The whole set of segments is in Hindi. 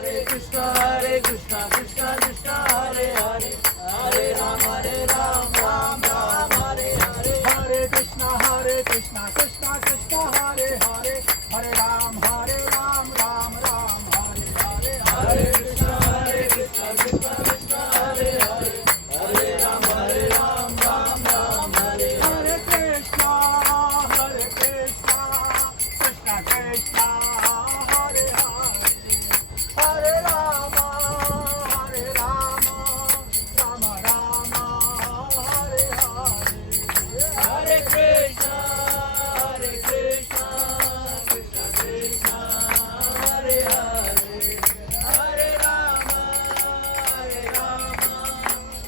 कृष्णा कृष्णा कृष्णा हरे हरे, हरे राम राम राम हरे हरे, हरे कृष्णा कृष्णा कृष्णा हरे हरे, हरे राम राम राम हरे हरे, हरे कृष्णा कृष्णा कृष्णा हरे हरे, हरे राम राम राम हरे हरे, कृष्णा कृष्णा कृष्णा हरे हरे, हरे राम राम राम हरे हरे, हरे कृष्णा कृष्णा कृष्णा हरे हरे, हरे राम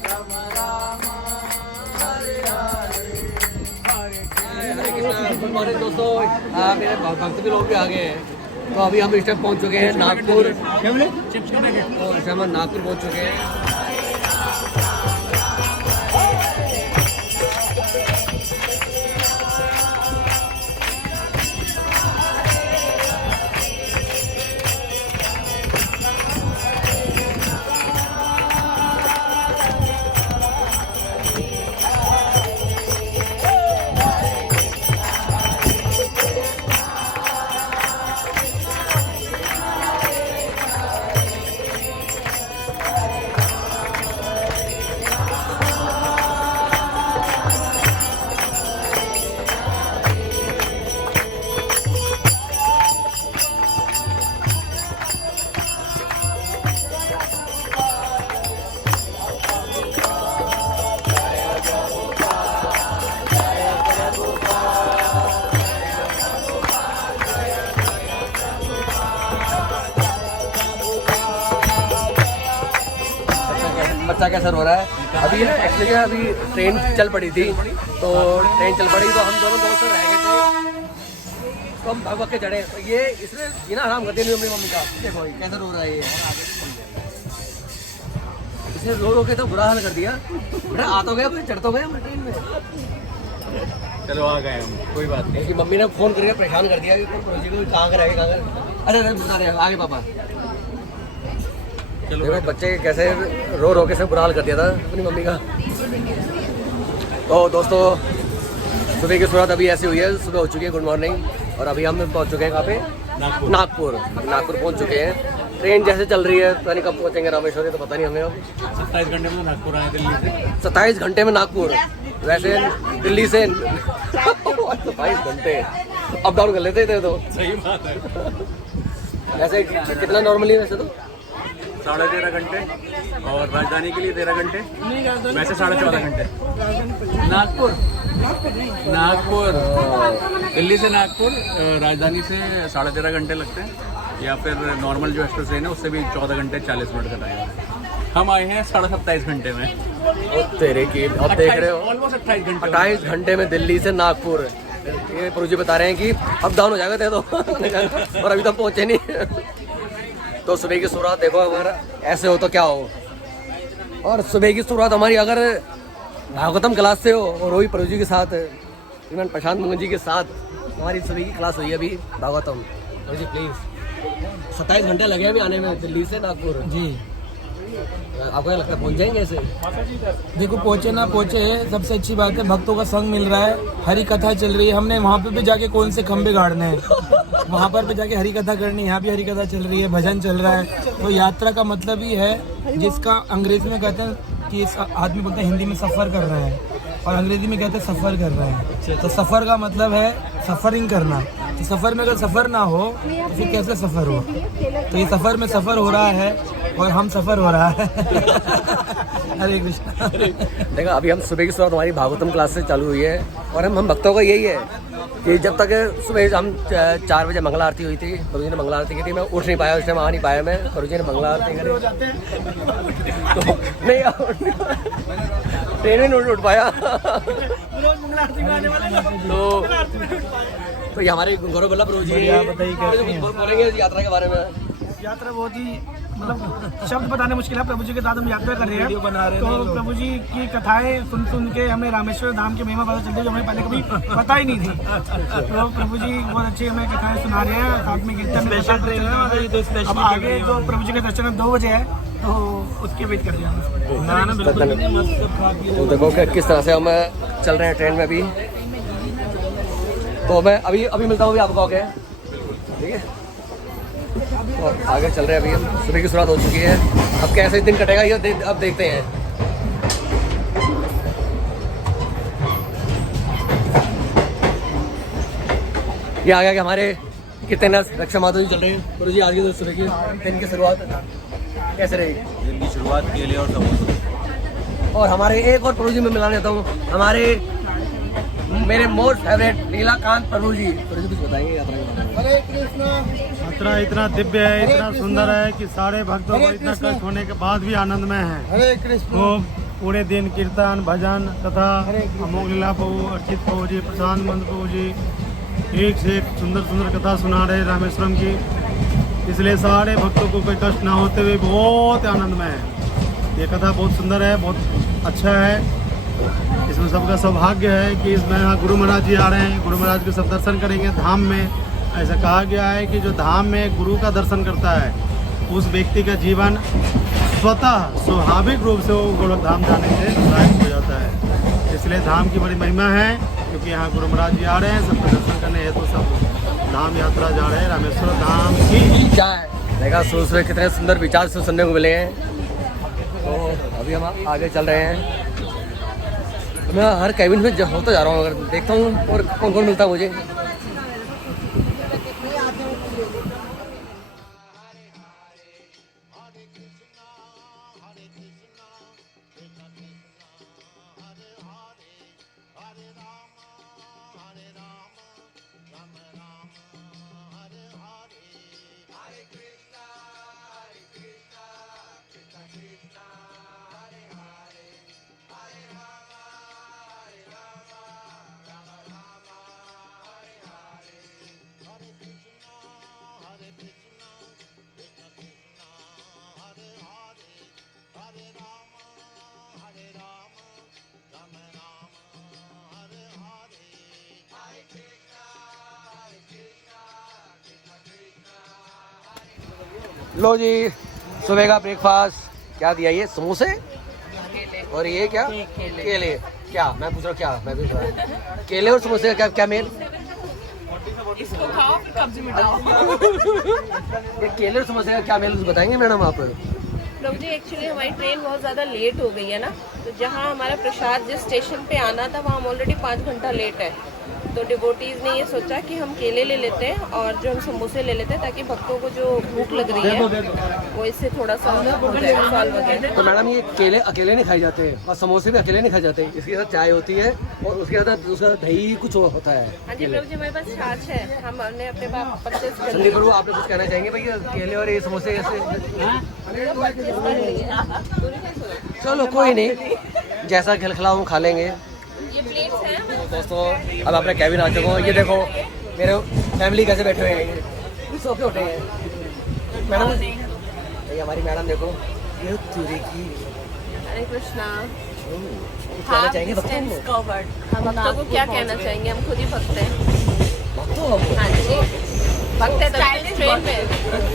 राम राम हरे हरे, हरे कृष्णा। गुड मॉर्निंग दोस्तों, मेरे भक्त भी लोग भी आ गए हैं। तो अभी हम इस टाइम पहुंच चुके हैं नागपुर। तो इस टाइम हम नागपुर पहुंच चुके हैं। बच्चा कैसा रो रहा है? अभी एक्चुअली अभी ट्रेन चल पड़ी थी, तो ट्रेन चल पड़ी तो हम दोनों दोस्त रह गए थे, तो हम भाग के चढ़े। तो ये इसने जीना आराम कर दिया अपनी मम्मी का। देखो कैसा रो रहा है ये, इसने रो रो के तो बुरा हाल कर दिया। बेटा आ तो गया, चढ़ तो गया ट्रेन में। चलो आ गए हम, कोई बात नहीं। कि मम्मी ने फोन करके परेशान कर दिया कि कहाँ कर रहे, कहाँ कर। अरे बता रहे आगे पापा। देखो बच्चे कैसे रो रो के से बुरा हाल कर दिया था अपनी मम्मी का। तो दोस्तों सुबह की शुरुआत अभी ऐसी हुई है, सुबह हो चुकी है, गुड मॉर्निंग। और अभी हम पहुंच चुके हैं कहाँ पे? नागपुर पहुंच चुके हैं। ट्रेन जैसे चल रही है, पता नहीं कब पहुँचेंगे रामेश्वर, तो पता नहीं हमें। अब 27 घंटे में नागपुर आए दिल्ली से। 27 घंटे में नागपुर, वैसे दिल्ली से 27 घंटे अप डाउन कर लेते थे। तो सही बात है। वैसे कितना नॉर्मली वैसे तो 13.5 घंटे, और राजधानी के लिए 13 घंटे, वैसे 14.5 घंटे। नागपुर दिल्ली से नागपुर राजधानी से 13.5 घंटे लगते हैं, या फिर नॉर्मल जो एक्सप्रेस ट्रेन है उससे भी 14 घंटे 40 मिनट का टाइम है। हम आए हैं 27.5 घंटे में। तेरे की अब देख रहे हो, ऑलमोस्ट 28 घंटे। 28 घंटे में दिल्ली से नागपुर। ये प्रोजी बता रहे हैं कि अप डाउन हो जाएगा तो और अभी तक पहुंचे नहीं। तो सुबह की शुरुआत देखो, अगर ऐसे हो तो क्या हो। और सुबह की शुरुआत हमारी अगर भागवतम क्लास से हो, और रोही प्रोजी के साथ, इवन प्रशांत मंगल जी के साथ हमारी सुबह की क्लास हुई है अभी भागवतम। प्रोजी प्लीज, 27 घंटे लगे अभी आने में दिल्ली से नागपुर। जी आपको क्या लगता है पहुंच जाएंगे ऐसे? देखो पहुंचे ना पहुंचे, सबसे अच्छी बात है भक्तों का संग मिल रहा है, हरी कथा चल रही है। हमने वहाँ पे भी जाके कौन से खंबे गाड़ने हैं, वहाँ पर भी जाके हरी कथा करनी है। यहाँ भी हरी कथा चल रही है, भजन चल रहा है। तो यात्रा का मतलब ही है, जिसका अंग्रेजी में कहते हैं कि इस आदमी बोलते हैं हिंदी में सफ़र कर रहा है, और अंग्रेजी में कहते हैं सफ़र कर रहा है। तो सफ़र का मतलब है सफ़रिंग करना। तो सफ़र में अगर सफ़र ना हो तो फिर कैसे सफ़र हो? तो ये सफ़र में सफ़र हो रहा है, और हम सफ़र हो रहा है। हरे कृष्णा। देखो अभी हम सुबह की शुरुआत हमारी भागवतम क्लास से चालू हुई है, और हम भक्तों का यही है कि जब तक सुबह हम 4 बजे मंगला आरती हुई थी, गुरु जी ने मंगला आरती की थी, मैं उठ नहीं पाया, उस टाइम आ नहीं पाया मैं। गुरु जी ने मंगला आरती करी तो नहीं ट्रेन में नहीं उठ पाया। तो ये हमारे गौरव बल्लभ प्रभु जी बताइए कैसे हैं? बोलेंगे यात्रा के बारे में। यात्रा बहुत ही मतलब शब्द बताने मुश्किल है। प्रभु जी के साथ हम यात्रा कर रहे हैं, तो प्रभु जी की कथाएं सुन सुन के हमें रामेश्वर धाम की महिमा पता चलती है, जो हमें पहले कभी पता ही नहीं थी। तो प्रभु जी बहुत अच्छी हमें कथाएं सुना रहे हैं, साथ में कीर्तन में। अब आगे जो प्रभु जी के दर्शन 2 बजे है, तो उसके वेट कर रहे हैं। तो देखो कि किस तरह से हम चल रहे हैं ट्रेन में अभी। तो मैं अभी मिलता हूँ आपको आगे, ठीक है। और आगे चल रहे हैं, अभी हम सुबह की शुरुआत हो चुकी है। अब कैसे दिन कटेगा ये अब देखते हैं। ये आ गया कि हमारे कितने नर्स रक्षा माता जी चल रहे हैं। गुरु जी आज की सुबह की दिन की शुरुआत कैसे रहेगी? दिन की शुरुआत केले और समोसे। और हमारे एक और प्रभु जी में मिलाने देता हूँ, हमारे मेरे मोस्ट फेवरेट नीलाकांत प्रभु जी। प्रभु जी कुछ बताएंगे यात्रा के बारे में? हरे कृष्णा। यात्रा इतना दिव्य है, इतना सुंदर है कि सारे भक्तों को इतना कष्ट होने के बाद भी आनंदमय है। हरे कृष्ण। वो पूरे दिन कीर्तन भजन तथा अमोघ लीला प्रभु, अर्चित प्रभु जी, प्रशांत मंद प्रभु जी एक से एक सुंदर सुंदर कथा सुना रहे रामेश्वरम की। इसलिए सारे भक्तों को कोई कष्ट ना होते हुए बहुत आनंदमय है। ये कथा बहुत सुंदर है, बहुत अच्छा है। इसमें सबका सौभाग्य है कि इसमें यहाँ गुरु महाराज जी आ रहे हैं। गुरु महाराज के सब दर्शन करेंगे धाम में। ऐसा कहा गया है कि जो धाम में गुरु का दर्शन करता है, उस व्यक्ति का जीवन स्वतः स्वाभाविक रूप से वो गोरखधाम जाने से लायक हो जाता है। इसलिए धाम की बड़ी महिमा है, क्योंकि यहाँ गुरु महाराज जी आ रहे हैं सबका दर्शन करने हेतु। सब धाम यात्रा जा रहे हैं, रामेश्वर धाम की जय। देखा सुबह कितने सुंदर विचार से सुनने को मिले हैं। तो अभी हम आगे चल रहे हैं। मैं हर कैबिन में होता जा रहा हूँ, अगर देखता हूँ और कौन कौन मिलता है मुझे। लो जी, सुबह का ब्रेकफास्ट क्या दिया? ये समोसे और ये क्या? केले। क्या मैं पूछ रहा हूँ, क्या मैं पूछ रहा हूँ? केले और समोसे का क्या मेल? इसको खाओ फिर कब्ज मिटाओ। ये केले और समोसे का क्या मेल बताएंगे मैडम आप? प्रभु जी एक्चुअली हमारी ट्रेन बहुत ज़्यादा लेट हो गई है ना, तो जहाँ हमारा प्रसाद जिस स्टेशन पे आना था वहाँ हम ऑलरेडी 5 घंटा लेट है। तो डिवोटीज ने ये सोचा कि हम केले ले लेते हैं और जो हम समोसे ले लेते हैं, ताकि भक्तों को जो भूख लग रही है वो इससे थोड़ा सा सॉल्व हो जाए। तो मैडम ये केले अकेले नहीं खाए जाते और समोसे भी अकेले नहीं खाए जाते, इसके साथ चाय होती है और उसके साथ उसका दही कुछ होता है। हाँ जी प्रभु जी, हमारे पास छाछ है, हमने अपने पास परचेज कर संदीप प्रभु आप कुछ कहना चाहेंगे भैया? केले और ये समोसे ऐसे? चलो कोई नहीं, जैसा खिलाऊं खा लेंगे। ये प्लेट्स हैं। दोस्तों अब अपने कैबिन आ चुका हूँ। ये देखो मेरे फैमिली कैसे बैठे हुए हैं, ये सो के उठे हैं। मैडम ये हमारी मैडम देखो, ये चूरी की। हरे कृष्णा। कहना चाहेंगे भक्तों को? हम भक्तों को क्या कहना चाहेंगे? हम खुद ही भक्त हैं। भक्तों को? हाँ जी, भक्त है तभी तो ट्रेन में,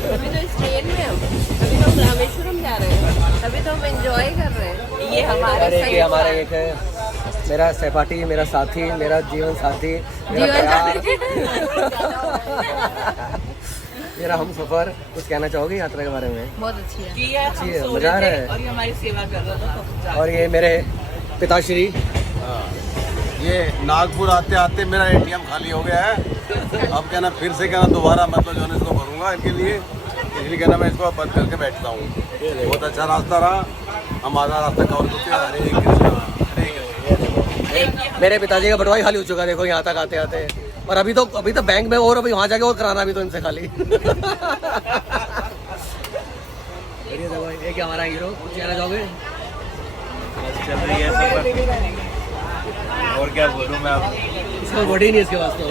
तभी तो इस ट्रेन में हम, तभी तो हम रामेश्वरम जा रहे हैं, तभी तो हम एंजॉय कर रहे हैं। ये हमारा एक है मेरा सहपाठी, मेरा साथी, मेरा जीवन साथी, मेरा प्यार, मेरा हम सफर। कुछ कहना चाहोगे यात्रा के बारे में? बहुत अच्छी है, अच्छी है, मजा आ रहा है। और ये हमारी सेवा कर रहा था। और ये मेरे पिताश्री, ये नागपुर आते आते मेरा एटीएम खाली हो गया है। अब कहना फिर से कहना दोबारा मतलब जो है इसको भरूंगा इनके लिए, इसलिए कहना मैं इसको बंद करके बैठता हूँ। बहुत अच्छा रास्ता रहा, हम आधा रास्ता कवर करते हैं। हरे कृष्णा हरे कृष्णा। मेरे पिताजी का बटवाई खाली हो चुका है, देखो यहाँ तक आते आते। और अभी तो बैंक में और अभी वहाँ जाके और कराना भी तो इनसे खाली। ये क्या हमारा हीरो, कुछ कहना चाहोगे? चल रही है सफर, और क्या बोलूं मैं अब? इसका बॉडी नहीं, इसके पास तो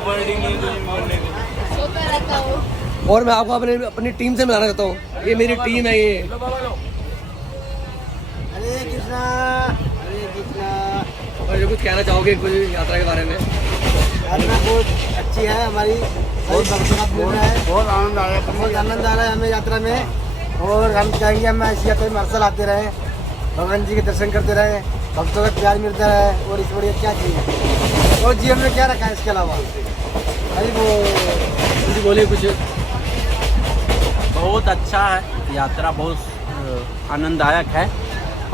वर्ड ही नहीं कुछ बोलने को। और मैं आपको अपनी टीम से मिलाना चाहता हूँ। ये मेरी टीम है ये। हरे कृष्णा हरे कृष्णा। और जो कुछ कहना चाहोगे कुछ यात्रा के बारे में? यात्रा बहुत अच्छी है हमारी, बहुत भक्तों का मिल रहा है, बहुत आनंद आ रहा है, बहुत आनंद आ रहा है हमें यात्रा में। और हम चाहेंगे हम ऐसी यात्रा में हर आते रहे, भगवान जी के दर्शन करते रहे, भक्तों का प्यार मिलता रहे, और इस बढ़िया क्या चाहिए और जीवन में क्या रखा है इसके अलावा। अरे वो कुछ बोले कुछ। बहुत अच्छा है यात्रा, बहुत आनंददायक है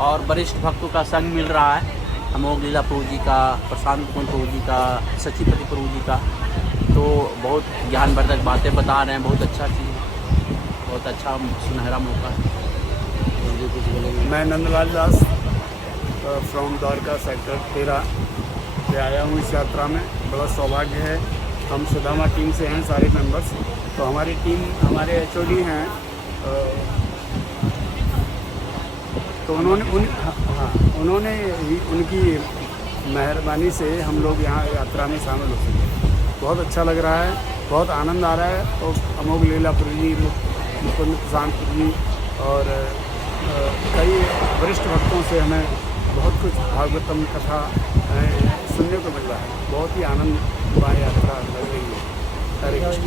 और वरिष्ठ भक्तों का संग मिल रहा है। अमोघ लीला प्रभु जी का, प्रशांत प्रभु जी का, सचिपति प्रभु जी का, तो बहुत ज्ञानवर्धक बातें बता रहे हैं। बहुत अच्छा चीज़ है, बहुत अच्छा सुनहरा मौका है। मैं नंदलाल दास फ्रॉम द्वारका सेक्टर 13 से आया हूँ इस यात्रा में। बड़ा सौभाग्य है, हम सुदामा टीम से हैं सारे मेंबर्स। तो हमारी टीम, हमारे HOD हैं, तो उन्होंने उनकी मेहरबानी से हम लोग यहाँ यात्रा में शामिल हो सके। बहुत अच्छा लग रहा है, बहुत आनंद आ रहा है। तो अमोघ लीला प्रभु जी, मुकुंद प्रशांत प्रभु जी और कई वरिष्ठ भक्तों से हमें बहुत कुछ भागवतम कथा सुनने को मिल रहा है। बहुत ही आनंद वाली यात्रा लग रही है। हरे कृष्ण।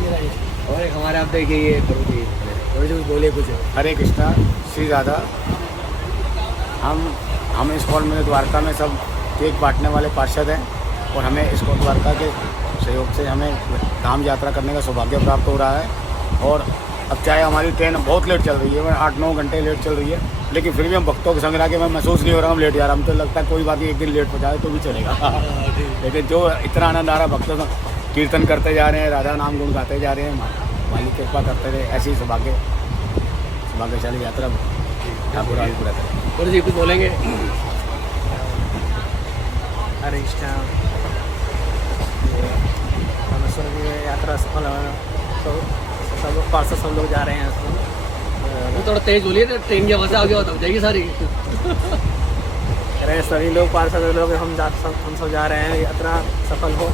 और एक हमारे आप देखिए ये प्रभु जी, और जो बोले कुछ। हरे कृष्णा, श्री राधा। हम इस कॉल में द्वारका में सब केक बांटने वाले पार्षद हैं और हमें इसको द्वारका के सहयोग से हमें धाम यात्रा करने का सौभाग्य प्राप्त हो रहा है। और अब चाहे हमारी ट्रेन बहुत लेट चल रही है, 8-9 घंटे लेट चल रही है, लेकिन फिर भी हम भक्तों के संग रह के मैं महसूस नहीं हो रहा हम लेट जा रहा। हम तो लगता है कोई बात नहीं, एक दिन लेट हो जाए तो भी चलेगा। लेकिन जो इतना आनंद आ रहा है, भक्तों का कीर्तन करते जा रहे हैं, राधा नाम गुण गाते जा रहे हैं, मालिक कृपा करते रहे। ऐसी सौभाग्यशाली यात्रा ठाकुर आगे पूरा करें। और जी कुछ बोलेंगे? हरे कृष्णा। रामेश्वर की यात्रा सफल तो सब पार्षद सब लोग जा रहे हैं उसमें। थोड़ा तेज बोलिए, ट्रेन की आवाज़ आगे हो जाएगी सारी। अरे सभी लोग पार्षद लोग हम सब जा रहे हैं, यात्रा सफल हो।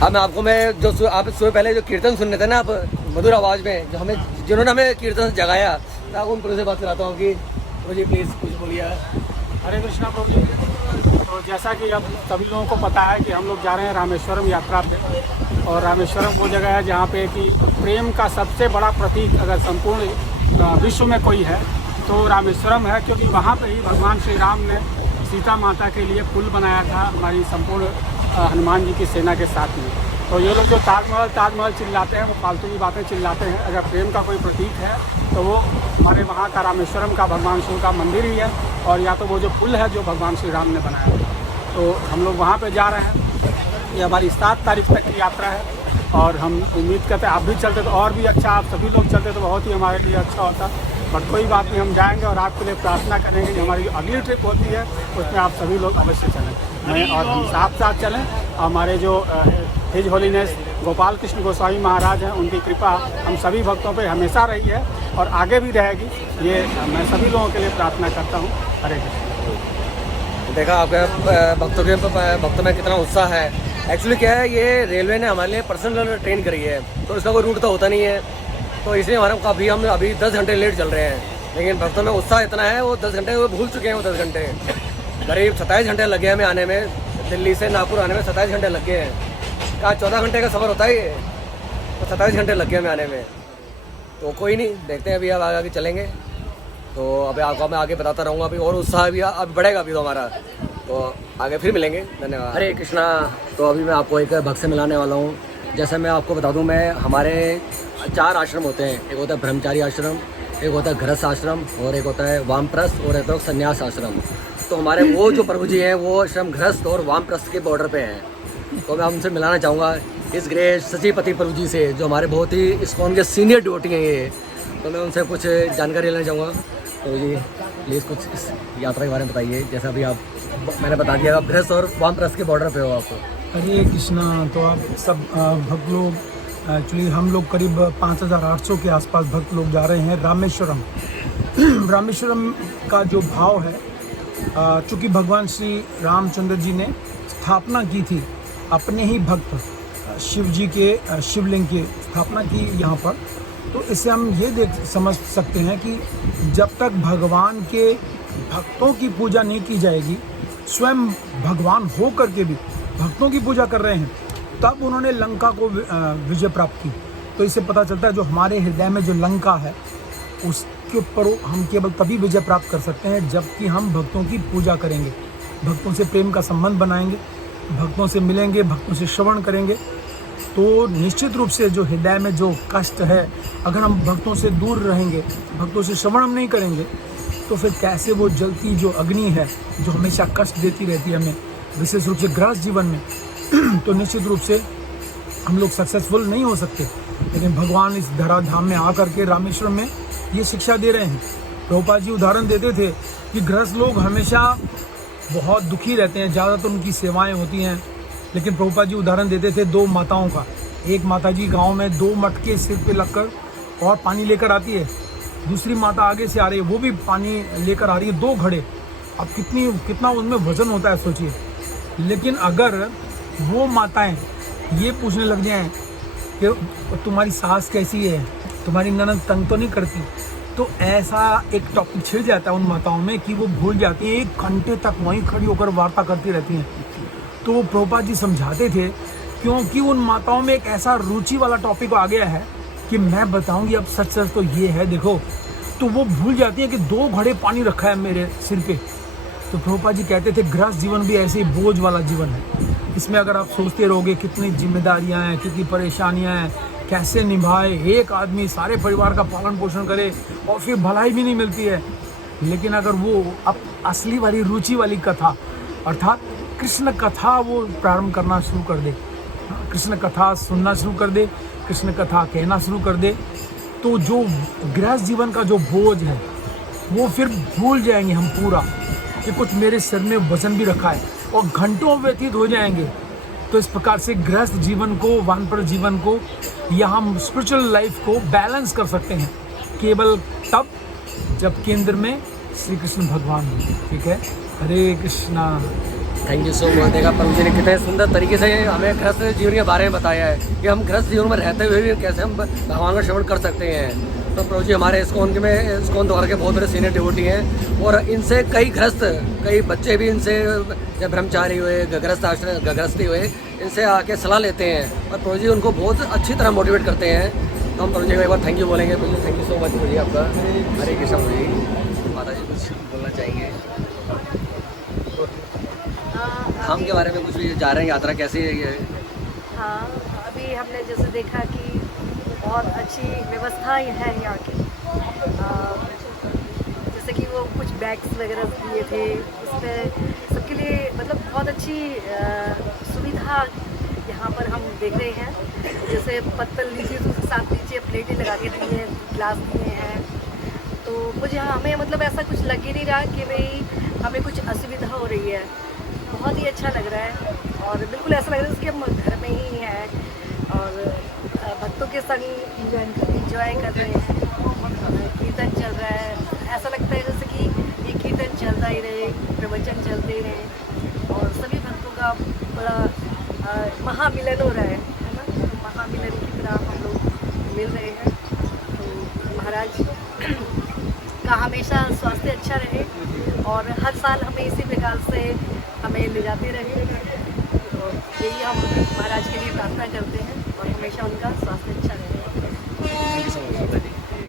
और अब मैं जो आप सुबह पहले जो कीर्तन सुन रहे थे ना आप मधुर आवाज़ में, जो जिन्होंने हमें कीर्तन से जगाया, तो आप उन प्रभु से बात कराता हूँ कि प्रभु जी प्लीज़ कुछ बोलिए। हरे कृष्णा प्रभु जी। तो जैसा कि अब सभी लोगों को पता है कि हम लोग जा रहे हैं रामेश्वरम यात्रा पे, और रामेश्वरम वो जगह है जहाँ पे कि प्रेम का सबसे बड़ा प्रतीक अगर संपूर्ण विश्व में कोई है तो रामेश्वरम है, क्योंकि वहाँ पे ही भगवान श्री राम ने सीता माता के लिए पुल बनाया था हमारी संपूर्ण हनुमान जी की सेना के साथ में। तो ये लोग जो ताजमहल चिल्लाते हैं, वो फालतू की बातें चिल्लाते हैं। अगर प्रेम का कोई प्रतीक है तो वो हमारे वहाँ का रामेश्वरम का भगवान शिव का मंदिर ही है, और या तो वो जो पुल है जो भगवान श्री राम ने बनाया। तो हम लोग वहाँ पे जा रहे हैं। ये हमारी 7 तारीख तक की यात्रा है, और हम उम्मीद करते हैं आप भी चलते तो और भी अच्छा, आप सभी लोग चलते तो बहुत ही हमारे लिए अच्छा होता। बट कोई बात नहीं, हम जाएंगे और आपके लिए प्रार्थना करेंगे कि हमारी हगली ट्रिप होती है उसमें आप सभी लोग अवश्य चलें, मैं और हम साथ चलें। हमारे जो हिज होलीनेस गोपाल कृष्ण गोस्वामी महाराज हैं, उनकी कृपा हम सभी भक्तों पे हमेशा रही है और आगे भी रहेगी, ये मैं सभी लोगों के लिए प्रार्थना करता हूँ। हरे कृष्ण। देखा आपके भक्तों में कितना उत्साह है। एक्चुअली क्या है, ये रेलवे ने हमारे लिए पर्सनल ट्रेन करी है, तो इसका कोई रूट तो होता नहीं है, तो इसलिए हम अभी 10 घंटे लेट चल रहे हैं। लेकिन भक्तों में उत्साह इतना है, वो 10 घंटे वो भूल चुके हैं। वो 10 घंटे करीब 27 घंटे लगे हमें आने में, दिल्ली से नागपुर आने में 27 घंटे लग गए हैं। कहाँ 14 घंटे का सफ़र होता है ये, तो 27 घंटे लग गए हमें आने में। तो कोई नहीं, देखते हैं अभी अब आगे चलेंगे, तो अभी आपको मैं आगे बताता रहूँगा। अभी और उत्साह भी अब बढ़ेगा अभी तो हमारा, तो आगे फिर मिलेंगे। धन्यवाद। हरे कृष्णा। तो अभी मैं आपको एक भक्त से मिलाने वाला हूँ। जैसे मैं आपको बता दूँ, मैं हमारे 4 आश्रम होते हैं। एक होता है ब्रह्मचारी आश्रम, एक होता है गृहस्थ आश्रम, और एक होता है वामप्रस्थ, और एक होता है संन्यास आश्रम। तो हमारे वो जो प्रभु जी हैं वो आश्रम गृहस्थ और वामप्रस्थ के बॉर्डर पे हैं। तो मैं उनसे मिलाना चाहूँगा इस ग्रेट सचिपति प्रभु जी से, जो हमारे बहुत ही इस्कॉन के सीनियर डिवोटी हैं ये। तो मैं उनसे कुछ जानकारी लेना चाहूँगा। तो जी प्लीज़ कुछ इस यात्रा के बारे में बताइए। जैसा अभी मैंने बता दिया, आप गृहस्थ और वामप्रस्थ के बॉर्डर पे हो आप। हरे कृष्णा। तो आप सब भक्त लोग, एक्चुअली हम लोग करीब 5800 के आसपास भक्त लोग जा रहे हैं रामेश्वरम। रामेश्वरम का जो भाव है, चूँकि भगवान श्री रामचंद्र जी ने स्थापना की थी अपने ही भक्त शिव जी के शिवलिंग की स्थापना की यहाँ पर। तो इससे हम ये समझ सकते हैं कि जब तक भगवान के भक्तों की पूजा नहीं की जाएगी, स्वयं भगवान हो करके भी भक्तों की पूजा कर रहे हैं, तब उन्होंने लंका को विजय प्राप्त की। तो इससे पता चलता है जो हमारे हृदय में जो लंका है उसके ऊपर हम केवल तभी विजय प्राप्त कर सकते हैं जबकि हम भक्तों की पूजा करेंगे, भक्तों से प्रेम का संबंध बनाएंगे, भक्तों से मिलेंगे, भक्तों से श्रवण करेंगे। तो निश्चित रूप से जो हृदय में जो कष्ट है, अगर हम भक्तों से दूर रहेंगे, भक्तों से श्रवण हम नहीं करेंगे, तो फिर कैसे वो जलती जो अग्नि है जो हमेशा कष्ट देती रहती है हमें, विशेष रूप से गृहस्थ जीवन में, तो निश्चित रूप से हम लोग सक्सेसफुल नहीं हो सकते। लेकिन भगवान इस धराधाम में आकर के रामेश्वरम में ये शिक्षा दे रहे हैं। प्रभुपाद जी उदाहरण देते थे कि गृहस्थ लोग हमेशा बहुत दुखी रहते हैं, ज़्यादातर उनकी सेवाएं होती हैं। लेकिन प्रभुपाद जी उदाहरण देते थे 2 माताओं का। एक माता जी गाँव में 2 मटके सिर पे लगकर और पानी लेकर आती है, दूसरी माता आगे से आ रही है, वो भी पानी लेकर आ रही है, 2 घड़े। अब कितना उनमें वजन होता है सोचिए। लेकिन अगर वो माताएं ये पूछने लग जाएं कि तुम्हारी सास कैसी है, तुम्हारी ननद तंग तो नहीं करती, तो ऐसा एक टॉपिक छिड़ जाता है उन माताओं में कि वो भूल जाती हैं, 1 घंटे तक वहीं खड़ी होकर वार्ता करती रहती हैं। तो प्रभुपाद जी समझाते थे क्योंकि उन माताओं में एक ऐसा रुचि वाला टॉपिक आ गया है कि मैं बताऊंगी अब सच सच तो ये है देखो, तो वो भूल जाती है कि 2 घड़े पानी रखा है मेरे सिर पे। तो प्रभुपाद जी कहते थे गृहस्थ जीवन भी ऐसे ही बोझ वाला जीवन है। इसमें अगर आप सोचते रहोगे कितनी जिम्मेदारियां हैं, कितनी परेशानियां हैं, कैसे निभाए, एक आदमी सारे परिवार का पालन पोषण करे और फिर भलाई भी नहीं मिलती है। लेकिन अगर वो अब असली वाली रुचि वाली कथा अर्थात कृष्ण कथा वो प्रारंभ करना शुरू कर दे, कृष्ण कथा सुनना शुरू कर दे, कृष्ण कथा कहना शुरू कर दे, तो जो गृहस्थ जीवन का जो बोझ है वो फिर भूल जाएंगे हम पूरा कि कुछ मेरे सिर में वजन भी रखा है, और घंटों व्यतीत हो जाएंगे। तो इस प्रकार से गृहस्थ जीवन को, वानप्रस्थ जीवन को या हम स्पिरिचुअल लाइफ को बैलेंस कर सकते हैं केवल तब जब केंद्र में श्री कृष्ण भगवान हो। ठीक है, Hare Krishna. Thank you so much. देखा प्रभु जी ने कितने सुंदर तरीके से हमें गृहस्थ जीवन के बारे में बताया है कि हम गृहस्थ जीवन में रहते हुए भी कैसे हम भगवान का श्रवण कर सकते हैं। तो प्रभु जी हमारे इस्कॉन द्वारा के बहुत बड़े सीनियर डिवोटी हैं और इनसे कई बच्चे भी इनसे जब ब्रह्मचारी हुए, गृहस्थी हुए, इनसे आके सलाह लेते हैं और प्रभु जी उनको बहुत अच्छी तरह मोटिवेट करते हैं। तो हम प्रभु जी को एक बार थैंक यू बोलेंगे। प्रभु जी थैंक यू सो मच प्रभु जी आपका। हरे कृष्ण। प्रभु जी माता जी कुछ बोलना चाहेंगे? धाम के बारे में कुछ भी जा रहे हैं, यात्रा कैसी है ये? हाँ, अभी हमने जैसे देखा कि बहुत अच्छी व्यवस्था है यहाँ की। जैसे कि वो कुछ बैग्स वगैरह दिए थे, उसमें सबके लिए मतलब बहुत अच्छी सुविधा यहाँ पर हम देख रहे हैं। जैसे पत्तल लीजिए तो उसके साथ नीचे प्लेटें लगा के दी हैं, ग्लास दिए हैं। तो मुझे हमें मतलब ऐसा कुछ लग ही नहीं रहा कि भाई हमें कुछ असुविधा हो रही है। बहुत ही अच्छा लग रहा है और बिल्कुल ऐसा लग रहा है कि हम घर में ही हैं और भक्तों के संग इंजॉय कर रहे हैं। कीर्तन चल रहा है, ऐसा लगता है जैसे कि ये कीर्तन चलता ही रहे, प्रवचन चलते ही रहे और सभी भक्तों का बड़ा महामिलन हो रहा है ना। महामिलन की तरह हम लोग मिल रहे हैं। तो महाराज का हमेशा स्वास्थ्य अच्छा रहे और हर साल हमें इसी प्रकार से हमें ले जाते रहे। तो यही हम महाराज के लिए प्रार्थना करते हैं और हमेशा उनका स्वास्थ्य अच्छा रहे।